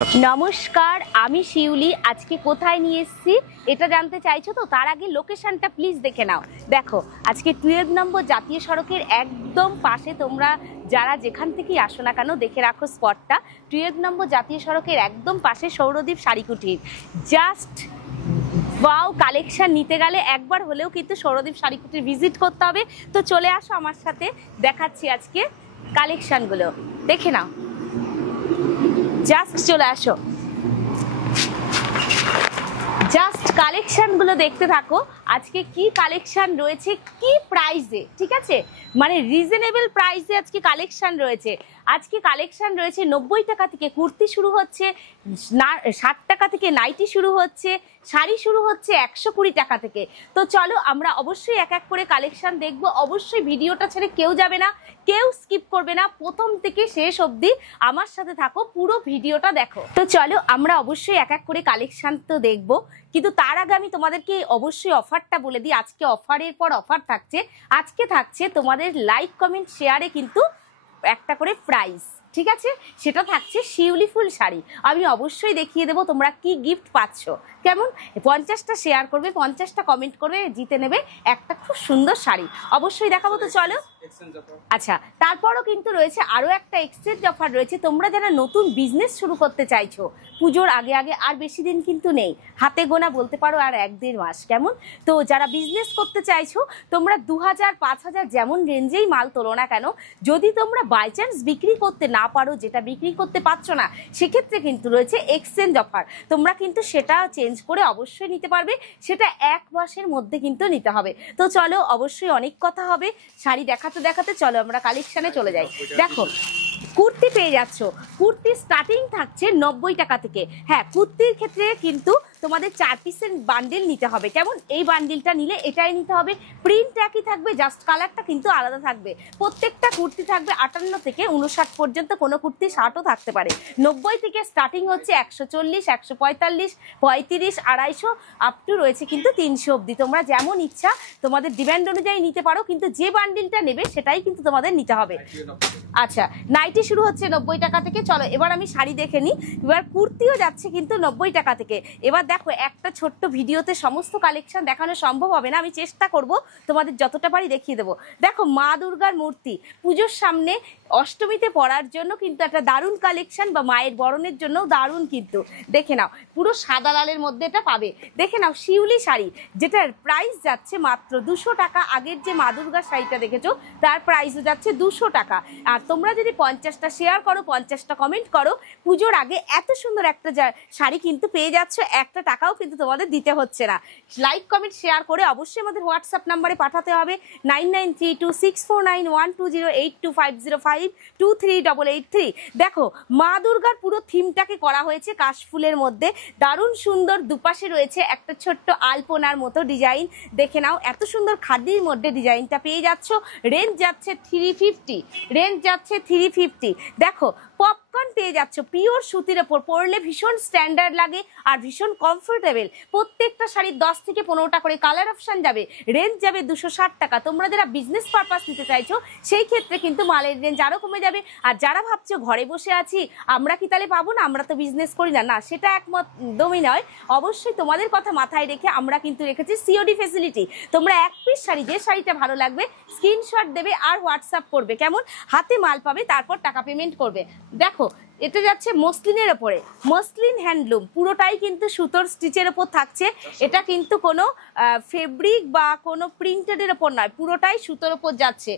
নমস্কার, আমি শিউলি। আজকে কোথায় নিয়ে এসেছি এটা জানতে চাইছো তো? তার আগে লোকেশনটা প্লিজ দেখে নাও। দেখো, আজকে 12 নম্বর জাতীয় সড়কের একদম পাশে, তোমরা যারা যেখান থেকেই আসো না কেন দেখে রাখো স্পটটা। 12 নম্বর জাতীয় সড়কের একদম পাশে সৌরদীপ শাড়ি কুটির। Just wow! কালেকশন নিতে গেলে একবার হলেও কিন্তু সৌরদীপ শাড়ি কুটির ভিজিট করতে হবে। তো চলে আসো আমার সাথে, দেখাচ্ছি আজকে কালেকশনগুলো, দেখে নাও। জাস্ট চলে আসো, জাস্ট কালেকশনগুলো দেখতে থাকো। আজকে কি কালেকশন রয়েছে, কি প্রাইসে, ঠিক আছে, মানে রিজনেবল প্রাইসে আজকে কালেকশন রয়েছে। আজকে কালেকশন রয়েছে 90 টাকা থেকে কুর্তি শুরু হচ্ছে, 60 টাকা থেকে নাইটি শুরু হচ্ছে, শাড়ি শুরু হচ্ছে 120 টাকা থেকে। তো চলো আমরা অবশ্যই এক এক করে কালেকশন দেখবো। অবশ্যই ভিডিওটা ছেড়ে কেউ যাবে না, কেউ স্কিপ করবে না, প্রথম থেকে শেষ অবধি আমার সাথে থাকো, পুরো ভিডিওটা দেখো। তো চলো আমরা অবশ্যই এক এক করে কালেকশন তো দেখবো, কিন্তু তার আগে আমি তোমাদেরকে অবশ্যই অফারটা বলে দিই। আজকে অফারের পর অফার থাকছে। আজকে থাকছে তোমাদের লাইক কমেন্ট শেয়ারে কিন্তু একটা করে প্রাইজ, ঠিক আছে, সেটা থাকছে শিউলি ফুল শাড়ি। আমি অবশ্যই দেখিয়ে দেবো তোমরা কি গিফট পাচ্ছ। কেমন? 50টা শেয়ার করবে, 50টা কমেন্ট করবে, জিতে নেবে একটা খুব সুন্দর শাড়ি। অবশ্যই দেখাবো। তো চলো। আচ্ছা, তারপরও কিন্তু রয়েছে আরও একটা এক্সচেঞ্জ অফার রয়েছে। তোমরা যারা নতুন বিজনেস শুরু করতে চাইছো, পুজোর আগে আগে আর বেশি দিন কিন্তু নেই, হাতে গোনা বলতে পারো আর 1-1.5 মাস। কেমন? তো যারা বিজনেস করতে চাইছো, তোমরা 2000, 5000 যেমন রেঞ্জেই মাল তোলো না কেন, যদি তোমরা বাই চান্স বিক্রি করতে না পারো, যেটা বিক্রি করতে পারছো না, সেক্ষেত্রে কিন্তু রয়েছে এক্সচেঞ্জ অফার। তোমরা কিন্তু সেটা চেঞ্জ করে অবশ্যই নিতে পারবে, সেটা 1 মাসের মধ্যে কিন্তু নিতে হবে। তো চলো, অবশ্যই অনেক কথা হবে শাড়ি দেখাতে দেখাতে। চলো আমরা কালেকশনে চলে যাই। দেখো, কুর্তি পেয়ে যাচ্ছ। কুর্তি স্টার্টিং থাকছে 90 টাকা থেকে। হ্যাঁ, কুর্তির ক্ষেত্রে কিন্তু তোমাদের 4 পিসের বান্ডিল নিতে হবে। কেমন? এই বান্ডিলটা নিলে এটাই নিতে হবে। প্রিন্ট একই থাকবে, জাস্ট কালারটা কিন্তু আলাদা থাকবে। প্রত্যেকটা কুর্তি থাকবে 58 থেকে 59 পর্যন্ত, কোনো কুর্তি 60ও থাকতে পারে। 90 থেকে স্টার্টিং হচ্ছে 140, 145, 35, 250 আপ টু রয়েছে কিন্তু 300 অবধি। তোমরা যেমন ইচ্ছা তোমাদের ডিমান্ড অনুযায়ী নিতে পারো, কিন্তু যে বান্ডিলটা নেবে সেটাই কিন্তু তোমাদের নিতে হবে। আচ্ছা, নাইটি শুরু হচ্ছে 90 টাকা থেকে। চলো এবার আমি শাড়ি দেখে নিই। এবার কুর্তিও যাচ্ছে কিন্তু 90 টাকা থেকে। এবার দেখো, একটা ছোট্ট ভিডিওতে সমস্ত কালেকশন দেখানো সম্ভব হবে না, আমি চেষ্টা করব তোমাদের যতটা পারি দেখিয়ে দেবো। দেখো, মা দুর্গার মূর্তি পুজোর সামনে অষ্টমীতে পরার জন্য কিন্তু একটা দারুণ কালেকশন, বা মায়ের বরণের জন্য দারুণ। কিন্তু দেখে নাও, পুরো সাদা লালের মধ্যে এটা পাবে। দেখে নাও, শিউলি শাড়ি, যেটার প্রাইস যাচ্ছে মাত্র 200 টাকা। আগের যে মা দুর্গার শাড়িটা দেখেছো তার প্রাইসও যাচ্ছে 200 টাকা। আর তোমরা যদি 50টা শেয়ার করো, 50টা কমেন্ট করো, পুজোর আগে এত সুন্দর একটা শাড়ি কিন্তু পেয়ে যাচ্ছ। একটা টাকাও কিন্তু তোমাদের দিতে হচ্ছে না। লাইক কমেন্ট শেয়ার করে অবশ্যই আমাদের হোয়াটসঅ্যাপ নাম্বারে পাঠাতে হবে 99326491208258023883। দেখো, মা দুর্গার পুরো থিমটাকে করা হয়েছে কাশফুলের মধ্যে। দারুণ সুন্দর। দুপাশে রয়েছে একটা ছোট্ট আলপনার মতো ডিজাইন। দেখে নাও, এত সুন্দর খাদির মধ্যে ডিজাইনটা পেয়ে যাচ্ছ। রেঞ্জ যাচ্ছে 350, রেঞ্জ যাচ্ছে 350। দেখো, পপকর্ন পেয়ে যাচ্ছ পিওর সুতির ওপর, পরলে ভীষণ স্ট্যান্ডার্ড লাগে আর ভীষণ কমফোর্টেবল। প্রত্যেকটা শাড়ির 10 থেকে 15টা করে কালার অপশন যাবে। রেঞ্জ যাবে 260 টাকা। তোমরা যারা বিজনেস পারপাস নিতে চাইছো, সেই ক্ষেত্রে কিন্তু মালের রেঞ্জ আরও কমে যাবে। আর যারা ভাবছো ঘরে বসে আছি, আমরা কি তাহলে পাবো না, আমরা তো বিজনেস করি না, না, সেটা একদমই নয়। অবশ্যই তোমাদের কথা মাথায় রেখে আমরা কিন্তু রেখেছি সিওডি ফেসিলিটি। তোমরা 1 পিস শাড়ি, যে শাড়িটা ভালো লাগবে স্ক্রিনশট দেবে আর হোয়াটসঅ্যাপ করবে। কেমন? হাতে মাল পাবে, তারপর টাকা পেমেন্ট করবে। দেখো, এটা যাচ্ছে মসলিনের ওপরে, মসলিন হ্যান্ডলুম, পুরোটাই কিন্তু সুতোর স্টিচের ওপর থাকছে। এটা কিন্তু কোনো ফেব্রিক বা কোনো প্রিন্টেডের ওপর নয়, পুরোটাই সুতোর ওপর যাচ্ছে।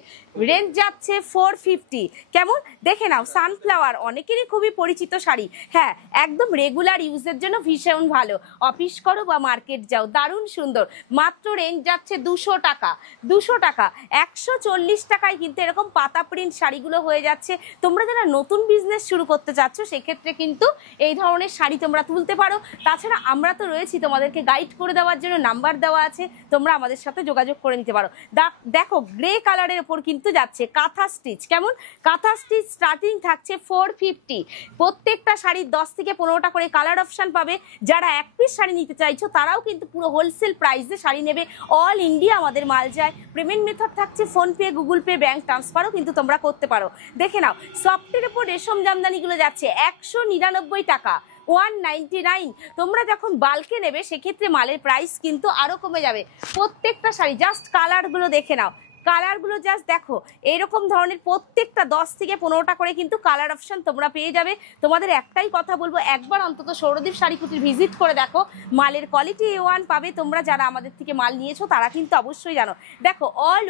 রেঞ্জ যাচ্ছে 450। কেমন? দেখে নাও, সানফ্লাওয়ার অনেকেরই খুবই পরিচিত শাড়ি। হ্যাঁ, একদম রেগুলার ইউজের জন্য ভীষণ ভালো। অফিস করো বা মার্কেট যাও, দারুণ সুন্দর। মাত্র রেঞ্জ যাচ্ছে 200 টাকা। 200 টাকা, 140 টাকায় কিন্তু এরকম পাতা প্রিন্ট শাড়িগুলো হয়ে যাচ্ছে। তোমরা যারা নতুন বিজনেস শুরু করতে চাচ্ছ, সেক্ষেত্রে কিন্তু এই ধরনের শাড়ি তোমরা তুলতে পারো। তাছাড়া আমরা তো রয়েছি তোমাদেরকে গাইড করে দেওয়ার জন্য, নাম্বার দেওয়া আছে, তোমরা আমাদের সাথে যোগাযোগ করে নিতে পারো। দেখো, গ্রে কালারের ওপর কিন্তু যাচ্ছে কাঁথা স্টিচ। কেমন? কাঁথা স্টিচ স্টার্টিং থাকছে 450। প্রত্যেকটা শাড়ির 10 থেকে 15টা করে কালার অপশন পাবে। যারা 1 পিস শাড়ি নিতে চাইছো, তারাও কিন্তু পুরো হোলসেল প্রাইসে শাড়ি নেবে। অল ইন্ডিয়া আমাদের মাল যায়। পেমেন্ট মেথড থাকছে ফোনপে, গুগল পে, ব্যাংক ট্রান্সফারও কিন্তু তোমরা করতে পারো। দেখে নাও, সফটের উপর রেশম জামদানিগুলো যাচ্ছে 199 টাকা। 199। তোমরা যখন বাল্কে নেবে সেক্ষেত্রে মালের প্রাইস কিন্তু আরো কমে যাবে। প্রত্যেকটা শাড়ি জাস্ট কালারগুলো দেখে নাও, কালারগুলো জাস্ট দেখো, এরকম ধরনের প্রত্যেকটা 10 থেকে 15টা করে কিন্তু কালার অপশন তোমরা পেয়ে যাবে। তোমাদের একটাই কথা বলবো, একবার অন্তত সৌরদীপ শাড়ি কুটির ভিজিট করে দেখো, মালের কোয়ালিটি A1 পাবে। তোমরা যারা আমাদের থেকে মাল নিয়েছো তারা কিন্তু অবশ্যই জানো। দেখো অল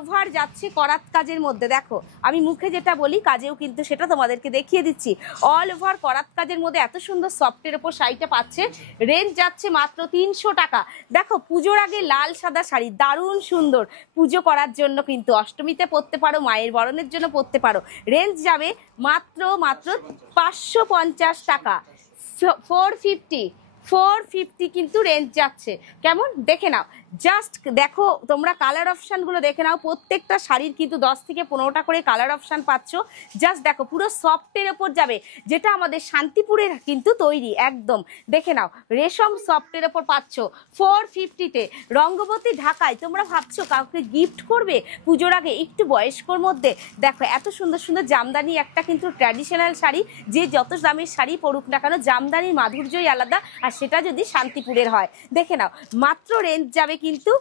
ওভার যাচ্ছে করাত কাজের মধ্যে। দেখো আমি মুখে যেটা বলি কাজেও কিন্তু সেটা তোমাদেরকে দেখিয়ে দিচ্ছি। অল ওভার করাত কাজের মধ্যে এত সুন্দর সফটের ওপর শাড়িটা পাচ্ছে, রেঞ্জ যাচ্ছে মাত্র 300 টাকা। দেখো পুজোর আগে লাল সাদা শাড়ি দারুণ সুন্দর, পুজো করার জন্য কিন্তু অষ্টমীতে পরতে পারো, মায়ের বরণের জন্য পরতে পারো। রেঞ্জ যাবে মাত্র 550 টাকা। 450 কিন্তু রেঞ্জ যাচ্ছে। কেমন দেখে নাও, জাস্ট দেখো তোমরা কালার অপশানগুলো দেখে নাও। প্রত্যেকটা শাড়ির কিন্তু 10 থেকে 15টা করে কালার অপশান পাচ্ছ। জাস্ট দেখো পুরো সফটের ওপর যাবে, যেটা আমাদের শান্তিপুরের কিন্তু তৈরি একদম। দেখে নাও রেশম সফটের ওপর পাচ্ছ 450-তে। রঙ্গবতী ঢাকায় তোমরা ভাবছো কাউকে গিফট করবে পুজোর আগে একটু বয়স্কর মধ্যে, দেখো এত সুন্দর সুন্দর জামদানি একটা কিন্তু ট্র্যাডিশনাল শাড়ি, যে যত দামের শাড়ি পরুক না কেন জামদানির মাধুর্যই আলাদা, আর সেটা যদি শান্তিপুরের হয়। দেখে নাও মাত্র রেঞ্জ যাবে কিন্তু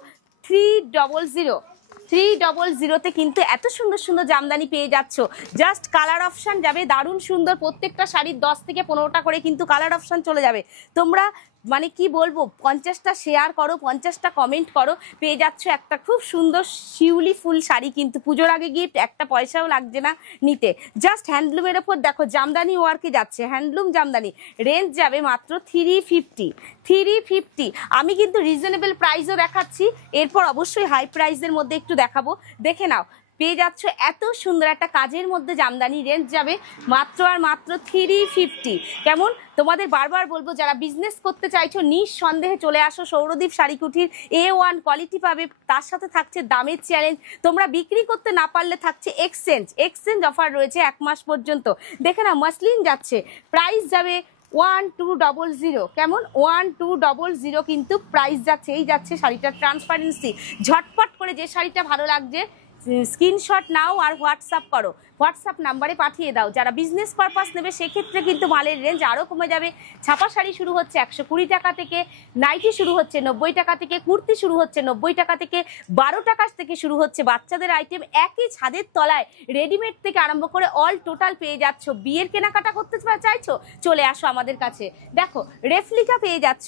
300-তে কিন্তু এত সুন্দর সুন্দর জামদানি পেয়ে যাচ্ছ। জাস্ট কালার অপশান যাবে দারুণ সুন্দর, প্রত্যেকটা শাড়ির 10 থেকে 15টা করে কিন্তু কালার অপশান চলে যাবে। তোমরা মানে কি বলবো, 50টা শেয়ার করো, 50টা কমেন্ট করো, পেয়ে যাচ্ছ একটা খুব সুন্দর শিউলি ফুল শাড়ি। কিন্তু পুজোর আগে গিফট, একটা পয়সাও লাগছে না নিতে। জাস্ট হ্যান্ডলুমের ওপর দেখো জামদানি ওয়ার্কে যাচ্ছে, হ্যান্ডলুম জামদানি। রেঞ্জ যাবে মাত্র 350। আমি কিন্তু রিজনেবল প্রাইসও দেখাচ্ছি, এরপর অবশ্যই হাই প্রাইসের মধ্যে একটু দেখাবো। দেখে নাও পেয়ে যাচ্ছ এত সুন্দর একটা কাজের মধ্যে জামদানি। রেঞ্জ যাবে মাত্র আর মাত্র 350। কেমন তোমাদের বারবার বলবো, যারা বিজনেস করতে চাইছো নিঃসন্দেহে চলে আসো সৌরদীপ শাড়ি কুটির। A1 কোয়ালিটি পাবে, তার সাথে থাকছে দামের চ্যালেঞ্জ। তোমরা বিক্রি করতে না পারলে থাকছে এক্সচেঞ্জ অফার রয়েছে 1 মাস পর্যন্ত। দেখে না মসলিন যাচ্ছে, প্রাইস যাবে 1200। কেমন 1200 কিন্তু প্রাইস যাচ্ছে। এই যাচ্ছে শাড়িটার ট্রান্সপারেন্সি। ঝটপট করে যে শাড়িটা ভালো লাগছে স্ক্রিনশট নাও আর হোয়াটসঅ্যাপ করো, হোয়াটসঅ্যাপ নাম্বারে পাঠিয়ে দাও। যারা বিজনেস পারপাস নেবে সেক্ষেত্রে কিন্তু মালের রেঞ্জ আরও কমে যাবে। ছাপা শাড়ি শুরু হচ্ছে 120 টাকা থেকে, নাইটি শুরু হচ্ছে 90 টাকা থেকে, কুর্তি শুরু হচ্ছে 90 টাকা থেকে, 12 টাকা থেকে শুরু হচ্ছে বাচ্চাদের আইটেম। একই ছাদের তলায় রেডিমেড থেকে আরম্ভ করে অল টোটাল পেয়ে যাচ্ছ। বিয়ের কেনাকাটা করতে চাইছো, চলে আসো আমাদের কাছে। দেখো রেফলিকা পেয়ে যাচ্ছ,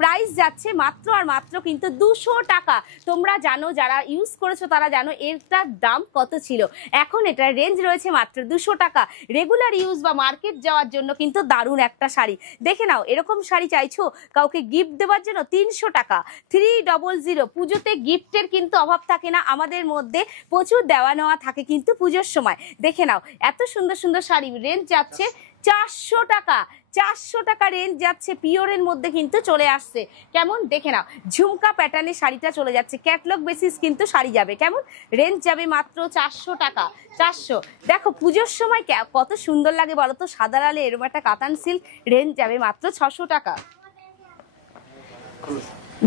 প্রাইস যাচ্ছে মাত্র আর মাত্র কিন্তু 200 টাকা। তোমরা জানো, যারা ইউজ করেছো তারা জানো এটার দাম কত ছিল। এখন এটার রেঞ্জ রয়েছে মাত্র 200 টাকা। রেগুলার ইউজ বা মার্কেট যাওয়ার জন্য কিন্তু দারুণ একটা শাড়ি। দেখে নাও এরকম শাড়ি চাইছো কাউকে গিফট দেওয়ার জন্য 300 টাকা। 300। পুজোতে গিফটের কিন্তু অভাব থাকে না, আমাদের মধ্যে প্রচুর দেওয়া নেওয়া থাকে কিন্তু পুজোর সময়। দেখে নাও এত সুন্দর সুন্দর শাড়ি। রেঞ্জ যাচ্ছে 400 টাকা। 400 টাকা রেঞ্জ যাচ্ছে, পিওরের মধ্যে কিন্তু চলে আসছে। কেমন দেখে নাও ঝুমকা প্যাটার্নের শাড়িটা চলে যাচ্ছে, ক্যাটলগ বেসিস কিন্তু শাড়ি যাবে। কেমন রেঞ্জ যাবে মাত্র 400 টাকা। 400। দেখো পুজোর সময় কত সুন্দর লাগে বলো তো, সাদা লালে এরকম একটা কাতান সিল্ক। রেঞ্জ যাবে মাত্র 600 টাকা।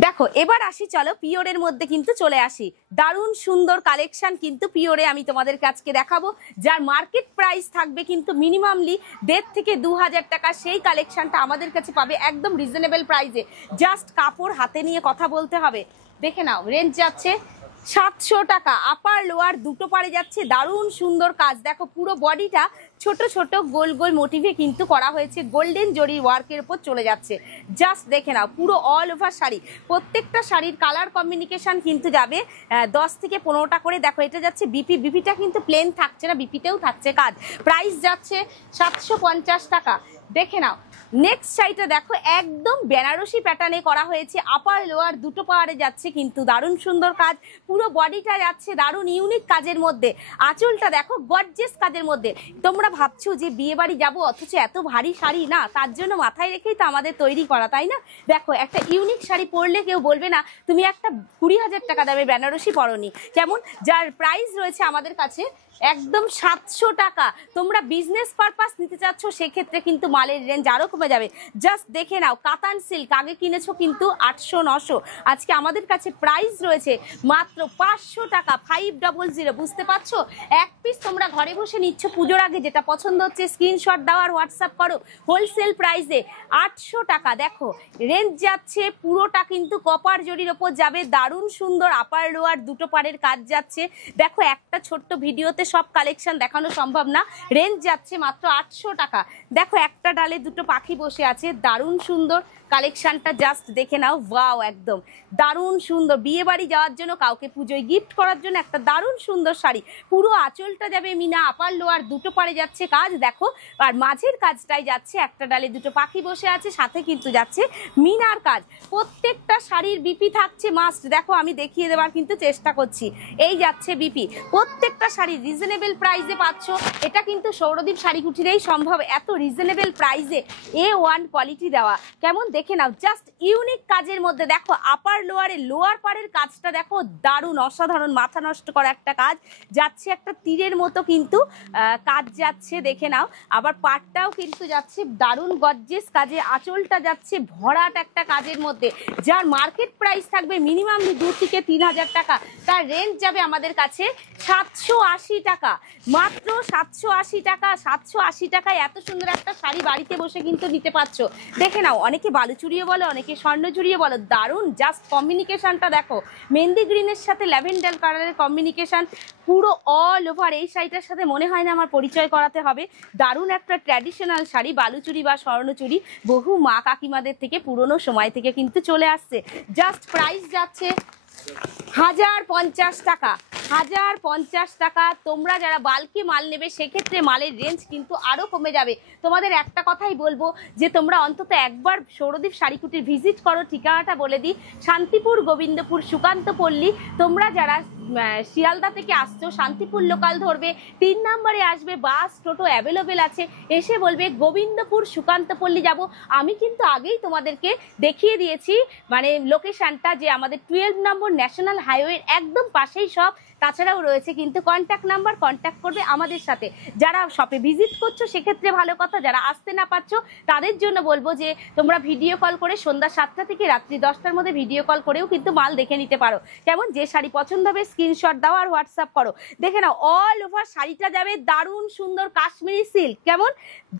দেখো এবার আসি, চলো পিওরের মধ্যে কিন্তু চলে আসি। দারুণ সুন্দর কালেকশন কিন্তু পিওরে আমি তোমাদের কাছকে দেখাবো, যার মার্কেট প্রাইস থাকবে কিন্তু মিনিমামলি 1.5 থেকে 2000 টাকা। সেই কালেকশনটা আমাদের কাছে পাবে একদম রিজনেবল প্রাইসে। জাস্ট কাপড় হাতে নিয়ে কথা বলতে হবে। দেখে নাও রেঞ্জ যাচ্ছে 700 টাকা। আপার লোয়ার দুটো পারে যাচ্ছে, দারুণ সুন্দর কাজ। দেখো পুরো বডিটা ছোট ছোট গোল গোল মোটিভে কিন্তু করা হয়েছে, গোল্ডেন জরি ওয়ার্কের উপর চলে যাচ্ছে। জাস্ট দেখে নাও পুরো অল ওভার শাড়ি। প্রত্যেকটা শাড়ির কালার কম্বিনেশন কিন্তু যাবে 10 থেকে 15টা করে। দেখো এটা যাচ্ছে বিপিটা কিন্তু প্লেন থাকছে না, বিপিতেও থাকছে কাজ। প্রাইস যাচ্ছে 750 টাকা। দেখে নাও নেক্সট শাড়িটা দেখো, একদম বেনারসি প্যাটার্নে করা হয়েছে, আপার লোয়ার দুটো পাওয়ারে যাচ্ছে কিন্তু দারুণ সুন্দর কাজ। পুরো বডিটা যাচ্ছে দারুণ ইউনিক কাজের মধ্যে। আঁচলটা দেখো গর্জিয়াস কাজের মধ্যে। তোমরা ভাবছো যে বিয়ে বাড়ি যাবো অথচ এত ভারী শাড়ি, না তার জন্য মাথায় রেখেই তো আমাদের তৈরি করা, তাই না? দেখো একটা ইউনিক শাড়ি পরলে কেউ বলবে না তুমি একটা 20,000 টাকা দামে বেনারসি পরনি। কেমন যার প্রাইস রয়েছে আমাদের কাছে একদম 700 টাকা। তোমরা বিজনেস পারপাস নিতে চাচ্ছ সেক্ষেত্রে কিন্তু মালের রেঞ্জ আরো কমে যাবে। জাস্ট দেখে নাও, কাতান সিল্ক আগে কিনেছো কিন্তু 800-900, আজকে আমাদের কাছে প্রাইস রয়েছে মাত্র 500 টাকা, 500। বুঝতে পারছো? এক পিস তোমরা ঘরে বসে নিচ্ছ পুজোর আগে, যেটা পছন্দ হচ্ছে স্ক্রিনশট দাও আর হোয়াটসঅ্যাপ করো হোলসেল প্রাইসে 800 টাকা। দেখো রেঞ্জ যাচ্ছে পুরোটা কিন্তু কপার জরির ওপর যাবে, দারুণ সুন্দর আপার লোয়ার দুটো পাড়ের কাজ যাচ্ছে। দেখো একটা ছোট্ট ভিডিওতে সব কালেকশন দেখানো সম্ভব না, রেঞ্জ যাচ্ছে মাত্র 800 টাকা। দেখো একটা ডালে দুটো পাখি বসে আছে, দারুণ সুন্দর কালেকশনটা, জাস্ট দেখে নাও। ওয়াও, একদম দারুণ সুন্দর, বিয়ে বাড়ি যাওয়ার জন্য, কাউকে পুজোয় গিফট করার জন্য একটা দারুণ সুন্দর শাড়ি। পুরো আঁচলটা যাবে মিনা, আপার লোয়ার দুটো পাড়ে যাচ্ছে কাজ দেখো, আর মাঝের কাজটাই যাচ্ছে, একটা ডালে দুটো পাখি বসে আছে, সাথে কিন্তু যাচ্ছে মিনার কাজ। প্রত্যেকটা শাড়ির বিপি থাকছে মাস্ট। দেখো আমি দেখিয়ে দেওয়ার কিন্তু চেষ্টা করছি, এই যাচ্ছে বিপি। প্রত্যেকটা শাড়ি রিজনেবল প্রাইসে পাচ্ছ, এটা কিন্তু সৌরদীপ শাড়ি কুটিরেই সম্ভব এত রিজনেবল প্রাইসে A1 কোয়ালিটি দেওয়া। কেমন দেখে নাও, জাস্ট ইউনিক কাজের মধ্যে। দেখো আপার লোয়ারে লোয়ার পাড়ের কাজটা দেখো, দারুণ অসাধারণ, মাথা নষ্ট করা একটা কাজ যাচ্ছে, একটা তীরের মতো কিন্তু কাজ যাচ্ছে, দেখে নাও। আবার পাটটাও কিন্তু যাচ্ছে দারুণ গর্জিয়াস কাজে, আঁচলটা যাচ্ছে ভরাট একটা কাজের মধ্যে, যার মার্কেট প্রাইস থাকবে মিনিমাম 2 থেকে 3,000 টাকা, তার রেঞ্জ যাবে আমাদের কাছে 780 টাকা, মাত্র 780 টাকা। 780 টাকায় এত সুন্দর একটা শাড়ি বাড়িতে বসে কিন্তু নিতে পারছো। দেখে নাও, অনেকে বালুচুরিও বলো, অনেকে স্বর্ণচুরিও বলো, দারুণ জাস্ট কম্বিনিকেশনটা দেখো, মেহেন্দি গ্রিনের সাথে ল্যাভেন্ডার কালারের কম্বিনিকেশন পুরো অল ওভার। এই শাড়িটার সাথে মনে হয় না আমার পরিচয় করাতে হবে, দারুণ একটা ট্র্যাডিশনাল শাড়ি, বালুচুরি বা স্বর্ণচুরি বহু মা কাকিমাদের থেকে পুরনো সময় থেকে কিন্তু চলে আসছে। জাস্ট প্রাইস যাচ্ছে 1050 টাকা, 1050 টাকা। তোমরা যারা বাল্কে মাল নেবে সেক্ষেত্রে মালের রেঞ্জ কিন্তু আরো কমে যাবে। তোমাদের একটা কথাই বলবো যে তোমরা অন্তত একবার সৌরদীপ শাড়ি কুটির ভিজিট করো। ঠিকানাটা বলে দিই, শান্তিপুর, গোবিন্দপুর, সুকান্ত পল্লী। তোমরা যারা শিয়ালদা থেকে আসছো শান্তিপুর লোকাল ধরবে, 3 নম্বরে আসবে, বাস টোটো অ্যাভেলেবেল আছে, এসে বলবে গোবিন্দপুর সুকান্ত পল্লী যাব। আমি কিন্তু আগেই তোমাদেরকে দেখিয়ে দিয়েছি মানে লোকেশনটা, যে আমাদের 12 নম্বর ন্যাশনাল হাইওয়ের একদম পাশেই সব। তাছাড়াও রয়েছে কিন্তু কন্ট্যাক্ট নাম্বার, কন্ট্যাক্ট করবে আমাদের সাথে। যারা শপে ভিজিট করছো সেক্ষেত্রে ভালো কথা, যারা আসতে না পারছো তাদের জন্য বলবো যে তোমরা ভিডিও কল করে সন্ধ্যা 7টা থেকে রাত্রি 10টার মধ্যে ভিডিও কল করেও কিন্তু মাল দেখে নিতে পারো। কেমন, যে শাড়ি পছন্দ হবে স্ক্রিনশট দাও আর হোয়াটসঅ্যাপ করো। দেখে নাও অল ওভার শাড়িটা যাবে দারুণ সুন্দর কাশ্মীরি সিল্ক, কেমন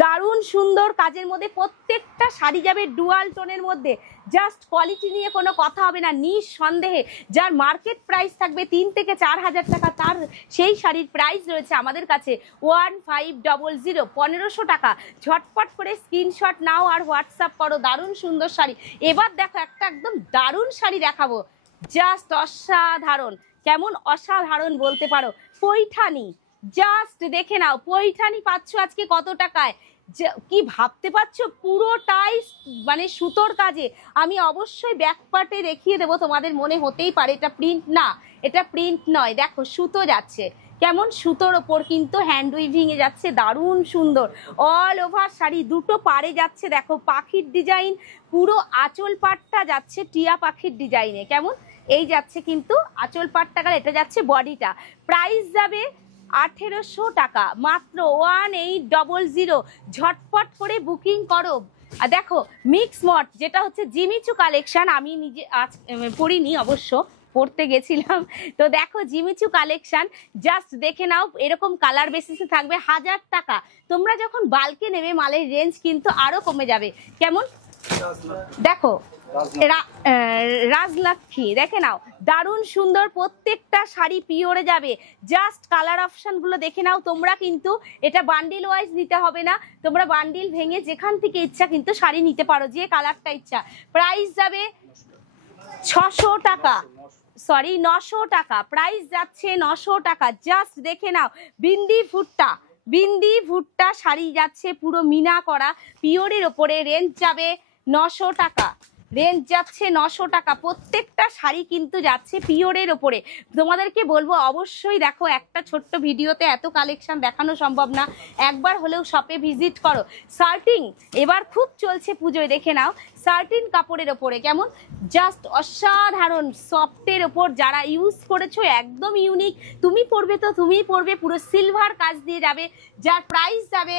দারুণ সুন্দর কাজের মধ্যে। প্রত্যেকটা শাড়ি যাবে ডুয়াল টোনের মধ্যে, জাস্ট কোয়ালিটি নিয়ে কোনো কথা হবে না নিঃসন্দেহে। যার মার্কেট প্রাইস থাকবে 3 থেকে 4,000 টাকা, তার সেই শাড়ির প্রাইস রয়েছে আমাদের কাছে 1500, 1500 টাকা। ঝটপট করে স্ক্রিনশট নাও আর হোয়াটসঅ্যাপ করো, দারুণ সুন্দর শাড়ি। এবার দেখো একটা একদম দারুণ শাড়ি দেখাবো, জাস্ট অসাধারণ, কেমন অসাধারণ বলতে পারো, পৈঠানি। জাস্ট দেখে নাও, পৈঠানি পাচ্ছ আজকে কত টাকায়, কি ভাবতে পারছো, পুরোটাই মানে সুতোর কাজে। আমি অবশ্যই ব্যাক পার্টে দেখিয়ে দেবো, তোমাদের মনে হতেই পারে এটা প্রিন্ট না, এটা প্রিন্ট নয়। দেখো সুতো যাচ্ছে, কেমন সুতোর ওপর কিন্তু হ্যান্ড উইভিং এ যাচ্ছে, দারুণ সুন্দর অল ওভার শাড়ি, দুটো পাড়ে যাচ্ছে দেখো পাখির ডিজাইন, পুরো আঁচল পাটটা যাচ্ছে টিয়া পাখির ডিজাইনে। কেমন, এই যাচ্ছে কিন্তু আঁচল পাটটা, এটা যাচ্ছে বডিটা। প্রাইস যাবে 1800 টাকা, মাত্র 1800। ঝটপট করে বুকিং করো। আর দেখো মিক্স মট, যেটা হচ্ছে জিমিচু কালেকশন, আমি নিজে আজ পরিনি অবশ্য, পড়তে গেছিলাম তো। দেখো জিমিচু কালেকশন, জাস্ট দেখে নাও, এরকম কালার বেসিসে থাকবে 1000 টাকা। তোমরা যখন বাল্কে নেবে মালের রেঞ্জ কিন্তু আরো কমে যাবে। কেমন দেখো রাজলক্ষ্মী, দেখে নাও দারুণ সুন্দর, প্রত্যেকটা শাড়ি পিওরে যাবে। জাস্ট কালার অপশন গুলো দেখে নাও। তোমরা কিন্তু এটা বান্ডিল ওয়াইজ নিতে হবে না, তোমরা বান্ডিল ভেঙে যেখান থেকে ইচ্ছা কিন্তু শাড়ি নিতে পারো, যে কালারটা ইচ্ছা। প্রাইস যাবে 600 টাকা, সরি 900 টাকা, প্রাইস যাচ্ছে 900 টাকা। জাস্ট দেখে নাও বিন্দি ভুট্টা, বিন্দি ভুট্টা শাড়ি যাচ্ছে পুরো মিনা করা পিওরের ওপরে, রেঞ্জ যাবে 900 টাকা। রেঞ্জ যাচ্ছে 900 টাকা। প্রত্যেকটা শাড়ি কিন্তু যাচ্ছে পিওরের ওপরে। তোমাদেরকে বলবো অবশ্যই দেখো, একটা ছোট্ট ভিডিওতে এত কালেকশন দেখানো সম্ভব না, একবার হলেও শপে ভিজিট করো। শার্টিং এবার খুব চলছে পুজোয়, দেখে নাও শার্টিন কাপড়ের ওপরে কেমন, জাস্ট অসাধারণ সফটের ওপর। যারা ইউজ করেছো একদম ইউনিক, তুমি পরবে তো তুমিই পরবে, পুরো সিলভার কাজ দিয়ে যাবে, যার প্রাইস যাবে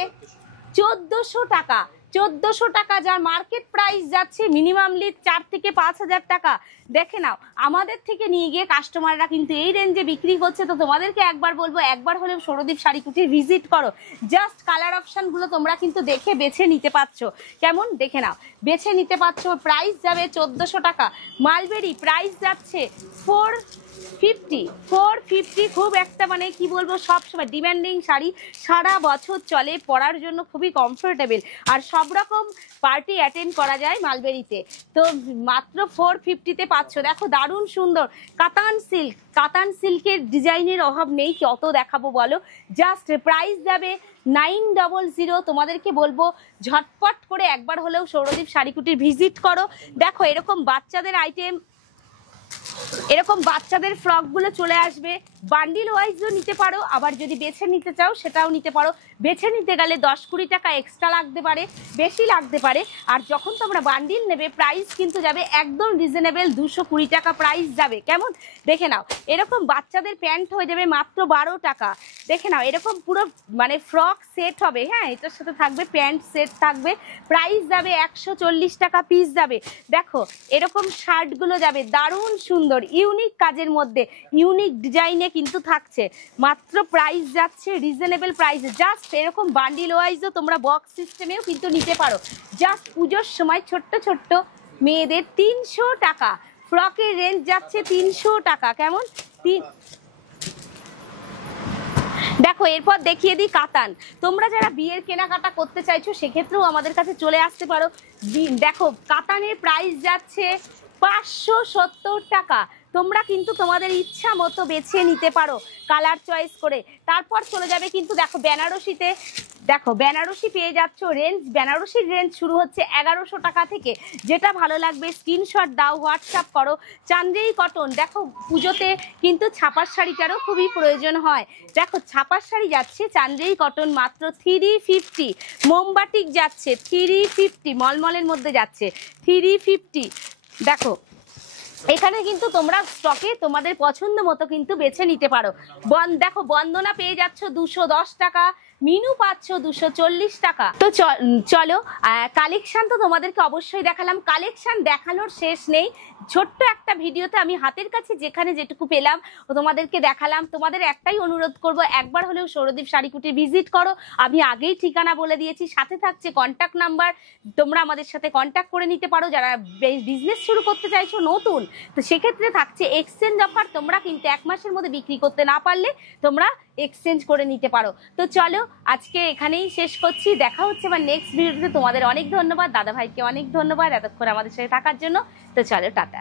1400 টাকা। 1400 টাকা, যার মার্কেট প্রাইস যাচ্ছে মিনিমামলি 4 থেকে 5,000 টাকা। দেখে নাও, আমাদের থেকে নিয়ে গিয়ে কাস্টমাররা কিন্তু এই রেঞ্জে বিক্রি করছে। তো তোমাদেরকে একবার বলবো, একবার হলেও সৌরদীপ শাড়ি কুটির ভিজিট করো। জাস্ট কালার অপশনগুলো তোমরা কিন্তু দেখে বেছে নিতে পারছো, কেমন দেখে নাও, বেছে নিতে পারছো। প্রাইস যাবে 1400 টাকা। মালবেরি প্রাইস যাচ্ছে 450। খুব একটা মানে কি বলবো, সবসময় ডিমান্ডিং শাড়ি, সারা বছর চলে, পরার জন্য খুবই কমফোর্টেবল, আর সব রকম পার্টি অ্যাটেন্ড করা যায় মালবেরিতে। তো মাত্র 450-তে পাচ্ছ। দেখো দারুণ সুন্দর কাতান সিল্ক, কাতান সিল্কের ডিজাইনের অভাব নেই, কত দেখাবো বলো। জাস্ট প্রাইস যাবে 900। তোমাদেরকে বলবো ঝটপট করে একবার হলেও সৌরদীপ শাড়ি কুটির ভিজিট করো। দেখো এরকম বাচ্চাদের আইটেম, এরকম বাচ্চাদের ফ্রকগুলো চলে আসবে, বান্ডিল ওয়াইজও নিতে পারো, আবার যদি বেছে নিতে চাও সেটাও নিতে পারো। বেছে নিতে গেলে 10-20 টাকা এক্সট্রা লাগতে পারে, বেশি লাগতে পারে। আর যখন তোমরা বান্ডিল নেবে প্রাইস কিন্তু যাবে একদম রিজনেবল, 220 টাকা প্রাইস যাবে, কেমন দেখে নাও। এরকম বাচ্চাদের প্যান্ট হয়ে যাবে মাত্র 12 টাকা। দেখে নাও এরকম পুরো মানে ফ্রক সেট হবে, হ্যাঁ এটার সাথে থাকবে প্যান্ট সেট থাকবে, প্রাইস যাবে 140 টাকা পিস যাবে। দেখো এরকম শার্টগুলো যাবে দারুণ সুন্দর, ইউনিক কাজের মধ্যে, ইউনিক ডিজাইনে কিন্তু থাকছে, মাত্র প্রাইস যাচ্ছে রিজনেবল প্রাইসে। জাস্ট এরকম বান্ডিল ওয়াইজও তোমরা বক্স সিস্টেমেও কিন্তু নিতে পারো। জাস্ট পুজোর সময় ছোট্ট ছোট্ট মেয়েদের 300 টাকা ফ্রকের রেঞ্জ যাচ্ছে 300 টাকা, কেমন। দেখো এরপর দেখিয়ে দিই কাতান। তোমরা যারা বিয়ের কেনাকাটা করতে চাইছো সেক্ষেত্রেও আমাদের কাছে চলে আসতে পারো। দেখো কাতানের প্রাইস যাচ্ছে 570 টাকা। তোমরা কিন্তু তোমাদের ইচ্ছা মতো বেছে নিতে পারো কালার চয়েস করে। তারপর চলে যাবে কিন্তু দেখো বেনারসিতে, দেখো বেনারসি পেয়ে যাচ্ছ রেঞ্জ, বেনারসির রেঞ্জ শুরু হচ্ছে 1100 টাকা থেকে। যেটা ভালো লাগবে স্ক্রিনশট দাও, হোয়াটসঅ্যাপ করো। চান্দেরি কটন, দেখো পুজোতে কিন্তু ছাপার শাড়িটারও খুবই প্রয়োজন হয়। দেখো ছাপার শাড়ি যাচ্ছে চান্দেরি কটন মাত্র 350। মোমবাটিক যাচ্ছে 350, মলমলের মধ্যে যাচ্ছে 350। দেখো এখানে কিন্তু তোমরা স্টকে তোমাদের পছন্দ মতো কিন্তু বেছে নিতে পারো। দেখো বন্দনা পেয়ে যাচ্ছ 210 টাকা, মিনু পাচ্ছ 240 টাকা। তো চলো কালেকশন তো তোমাদেরকে অবশ্যই দেখালাম, কালেকশন দেখানোর শেষ নেই। ছোট্ট একটা ভিডিওতে আমি হাতের কাছে যেখানে যেটুকু পেলাম তোমাদেরকে দেখালাম। তোমাদের একটাই অনুরোধ করব, একবার হলেও সৌরদীপ শাড়ি কুটির ভিজিট করো। আমি আগেই ঠিকানা বলে দিয়েছি, সাথে থাকছে কন্ট্যাক্ট নাম্বার, তোমরা আমাদের সাথে কন্ট্যাক্ট করে নিতে পারো। যারা বিজনেস শুরু করতে চাইছো নতুন, তো সেক্ষেত্রে থাকছে এক্সচেঞ্জ অফার। তোমরা কিন্তু 1 মাসের মধ্যে বিক্রি করতে না পারলে তোমরা এক্সচেঞ্জ করে নিতে পারো। তো চলো আজকে এখানেই শেষ করছি, দেখা হচ্ছে আবার নেক্সট ভিডিওতে। তোমাদের অনেক ধন্যবাদ, দাদা ভাইকে অনেক ধন্যবাদ এতক্ষণ আমাদের সাথে থাকার জন্য। তো চলো টাটা।